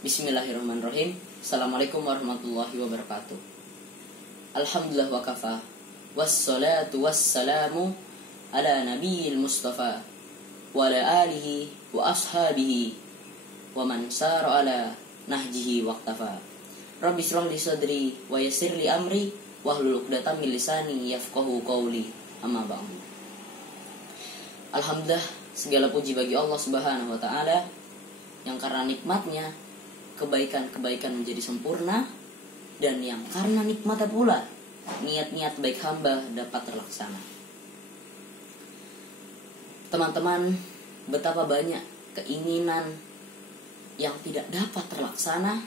Bismillahirrahmanirrahim. Assalamualaikum warahmatullahi wabarakatuh. Alhamdulillah wa kafa. Wassalatu wassalamu ala nabiyil mustafa wa ala alihi wa ashabihi wa man sara ala nahjihi waqtafa. Rabbi shrah li sadri wa yassir li amri wahlul 'uqdatam min lisani yafqahu qawli. Amma ba'du. Alhamdulillah, segala puji bagi Allah Subhanahu wa taala yang karena nikmatnya kebaikan-kebaikan menjadi sempurna, dan yang karena nikmatnya pula niat-niat baik hamba dapat terlaksana. Teman-teman, betapa banyak keinginan yang tidak dapat terlaksana,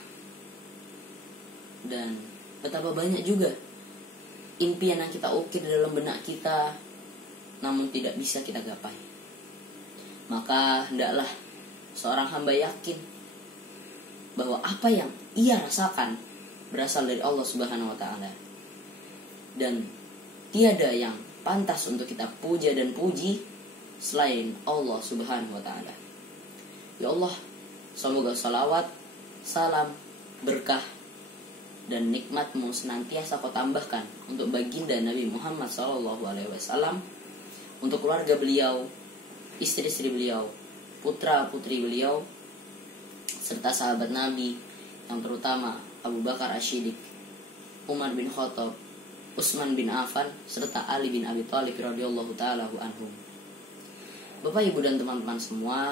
dan betapa banyak juga impian yang kita ukir dalam benak kita namun tidak bisa kita gapai. Maka hendaklah seorang hamba yakin bahwa apa yang ia rasakan berasal dari Allah Subhanahu wa taala, dan tiada yang pantas untuk kita puja dan puji selain Allah Subhanahu wa taala. Ya Allah, semoga salawat, salam, berkah dan nikmat-Mu senantiasa Kau tambahkan untuk baginda Nabi Muhammad SAW, untuk keluarga beliau, istri-istri beliau, putra-putri beliau, serta sahabat Nabi yang terutama Abu Bakar As-Siddiq, Umar bin Khattab, Utsman bin Affan, serta Ali bin Abi Thalib radhiyallahu taala anhum. Bapak, Ibu dan teman-teman semua,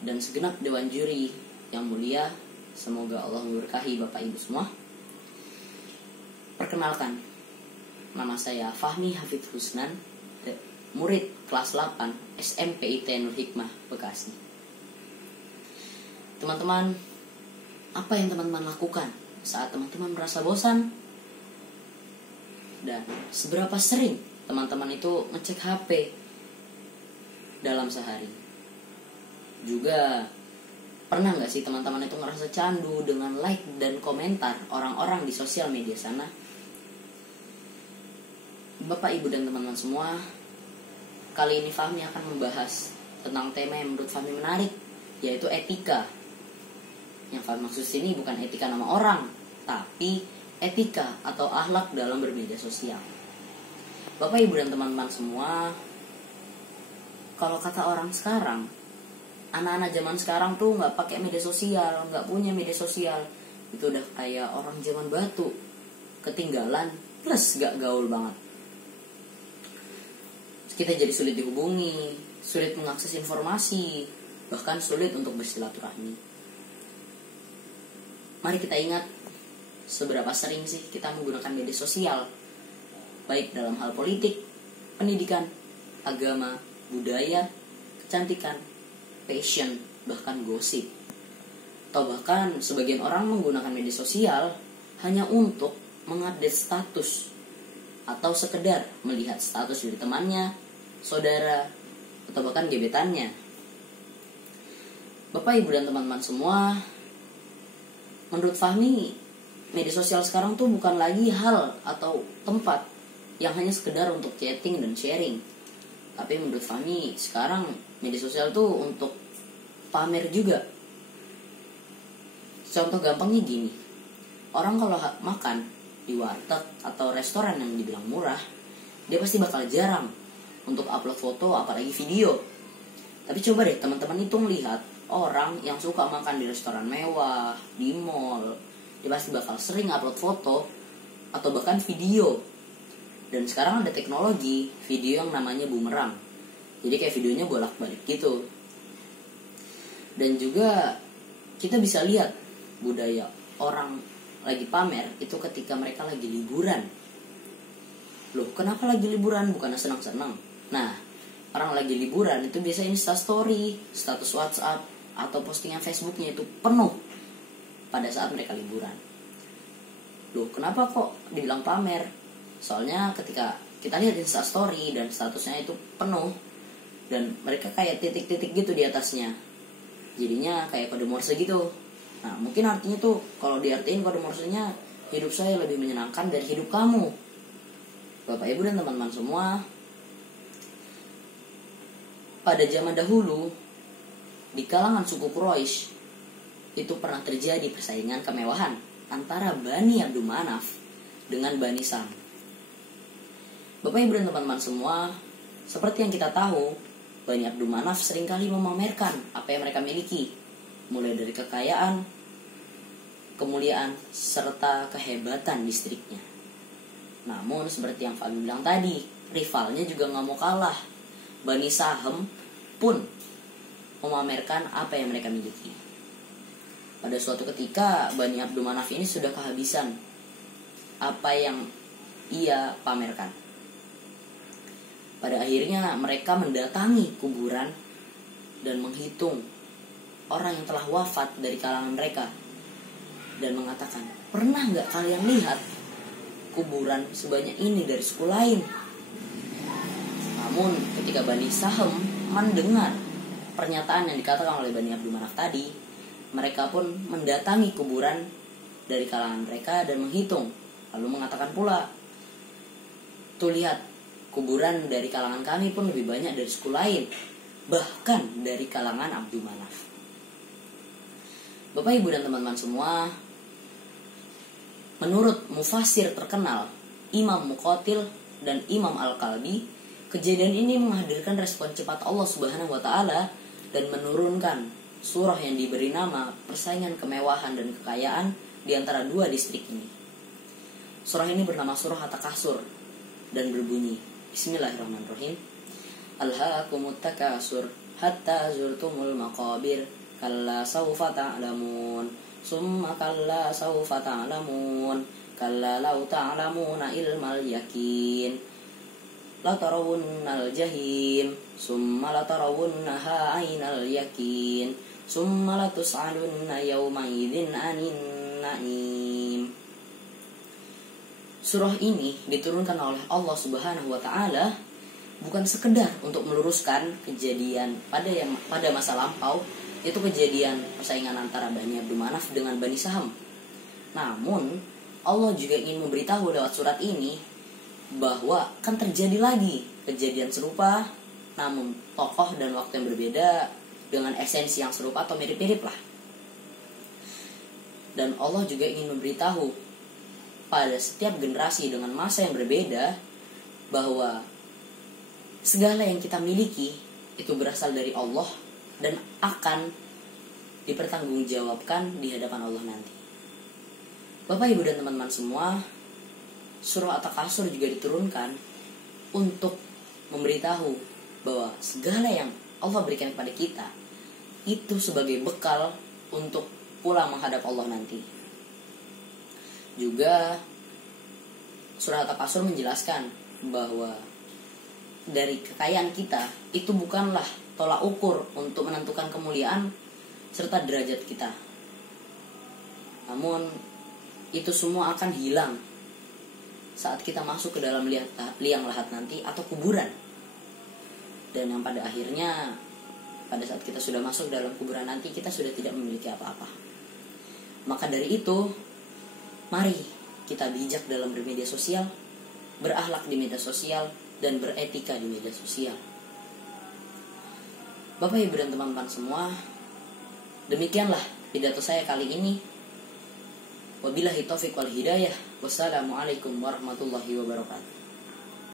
dan segenap dewan juri yang mulia, semoga Allah memberkahi Bapak Ibu semua. Perkenalkan, nama saya Fahmi Hafidz Husnan, murid kelas 8 SMP IT Nur Hikmah Bekasi. Teman-teman, apa yang teman-teman lakukan saat teman-teman merasa bosan? Dan seberapa sering teman-teman itu ngecek HP dalam sehari? Juga pernah gak sih teman-teman itu ngerasa candu dengan like dan komentar orang-orang di sosial media sana? Bapak, Ibu, dan teman-teman semua, kali ini Fahmi akan membahas tentang tema yang menurut Fahmi menarik, yaitu etika. Yang Fahmi maksud sini bukan etika nama orang, tapi etika atau akhlak dalam bermedia sosial. Bapak, Ibu, dan teman-teman semua, kalau kata orang sekarang, anak-anak zaman sekarang tuh nggak pakai media sosial, nggak punya media sosial, itu udah kayak orang zaman batu, ketinggalan plus nggak gaul banget. Kita jadi sulit dihubungi, sulit mengakses informasi, bahkan sulit untuk bersilaturahmi. Mari kita ingat seberapa sering sih kita menggunakan media sosial, baik dalam hal politik, pendidikan, agama, budaya, kecantikan, fashion, bahkan gosip. Atau bahkan sebagian orang menggunakan media sosial hanya untuk mengupdate status, atau sekedar melihat status dari temannya, saudara, atau bahkan gebetannya. Bapak, Ibu, dan teman-teman semua, menurut Fahmi, media sosial sekarang tuh bukan lagi hal atau tempat yang hanya sekedar untuk chatting dan sharing. Tapi menurut Fahmi, sekarang media sosial tuh untuk pamer juga. Contoh gampangnya gini, orang kalau makan di warteg atau restoran yang dibilang murah, dia pasti bakal jarang untuk upload foto, apalagi video. Tapi coba deh teman-teman hitung lihat orang yang suka makan di restoran mewah, di mall, dia pasti bakal sering upload foto atau bahkan video. Dan sekarang ada teknologi video yang namanya boomerang, jadi kayak videonya bolak-balik gitu. Dan juga kita bisa lihat budaya orang lagi pamer itu ketika mereka lagi liburan. Loh, kenapa lagi liburan? Bukannya senang-senang? Nah, orang lagi liburan itu biasanya Instastory, status WhatsApp, atau postingan Facebooknya itu penuh pada saat mereka liburan. Loh, kenapa kok dibilang pamer? Soalnya ketika kita lihat Instastory dan statusnya itu penuh, dan mereka kayak titik-titik gitu di atasnya, jadinya kayak kode Morse gitu. Nah, mungkin artinya tuh, kalau diartiin kode Morse-nya, hidup saya lebih menyenangkan dari hidup kamu. Bapak, Ibu, dan teman-teman semua, pada zaman dahulu di kalangan suku Quraisy itu pernah terjadi persaingan kemewahan antara Bani Abdul Manaf dengan Bani Sam. Bapak Ibu dan teman-teman semua, seperti yang kita tahu, Bani Abdul Manaf seringkali memamerkan apa yang mereka miliki, mulai dari kekayaan, kemuliaan, serta kehebatan listriknya. Namun seperti yang Fahmi bilang tadi, rivalnya juga gak mau kalah. Bani Sahem pun memamerkan apa yang mereka miliki. Pada suatu ketika, Bani Abdul Manaf ini sudah kehabisan apa yang ia pamerkan. Pada akhirnya mereka mendatangi kuburan dan menghitung orang yang telah wafat dari kalangan mereka, dan mengatakan, pernah gak kalian lihat kuburan sebanyak ini dari suku lain? Namun ketika Bani Sahem mendengar pernyataan yang dikatakan oleh Bani Abdul Manaf tadi, mereka pun mendatangi kuburan dari kalangan mereka dan menghitung, lalu mengatakan pula, tuh lihat, kuburan dari kalangan kami pun lebih banyak dari suku lain, bahkan dari kalangan Abdul Manaf. Bapak Ibu dan teman-teman semua, menurut mufasir terkenal Imam Muqatil dan Imam Al-Kalbi, kejadian ini menghadirkan respon cepat Allah Subhanahu wa taala dan menurunkan surah yang diberi nama persaingan kemewahan dan kekayaan di antara dua distrik ini. Surah ini bernama surah At-Takasur dan berbunyi, Bismillahirrahmanirrahim. Alhaakumut takasur hatta zurtumul maqabir kalla sawfa ta'lamun summa kalla sawfa ta'lamun kalla law ta'lamuna ilmal yakin la tarawunnal jahim summa la tarawunnaha ainal yakin summa la tus'alunna yawma idzin anin na'im. Surah ini diturunkan oleh Allah Subhanahu wa taala bukan sekedar untuk meluruskan kejadian pada masa lampau, itu kejadian persaingan antara Bani Abdul Manaf dengan Bani Sahem. Namun Allah juga ingin memberitahu lewat surat ini bahwa akan terjadi lagi kejadian serupa, namun tokoh dan waktu yang berbeda dengan esensi yang serupa atau mirip-mirip lah. Dan Allah juga ingin memberitahu pada setiap generasi dengan masa yang berbeda bahwa segala yang kita miliki itu berasal dari Allah dan akan dipertanggungjawabkan di hadapan Allah nanti. Bapak Ibu dan teman-teman semua, surah At-Takasur juga diturunkan untuk memberitahu bahwa segala yang Allah berikan kepada kita itu sebagai bekal untuk pulang menghadap Allah nanti. Juga surah At-Takasur menjelaskan bahwa dari kekayaan kita itu bukanlah tolak ukur untuk menentukan kemuliaan serta derajat kita. Namun itu semua akan hilang saat kita masuk ke dalam liang lahat nanti atau kuburan. Dan yang pada akhirnya pada saat kita sudah masuk dalam kuburan nanti, kita sudah tidak memiliki apa-apa. Maka dari itu, mari kita bijak dalam bermedia sosial, berakhlak di media sosial, dan beretika di media sosial. Bapak Ibu dan teman-teman semua, demikianlah pidato saya kali ini. Wabillahi taufiq wal hidayah. Wassalamualaikum warahmatullahi wabarakatuh.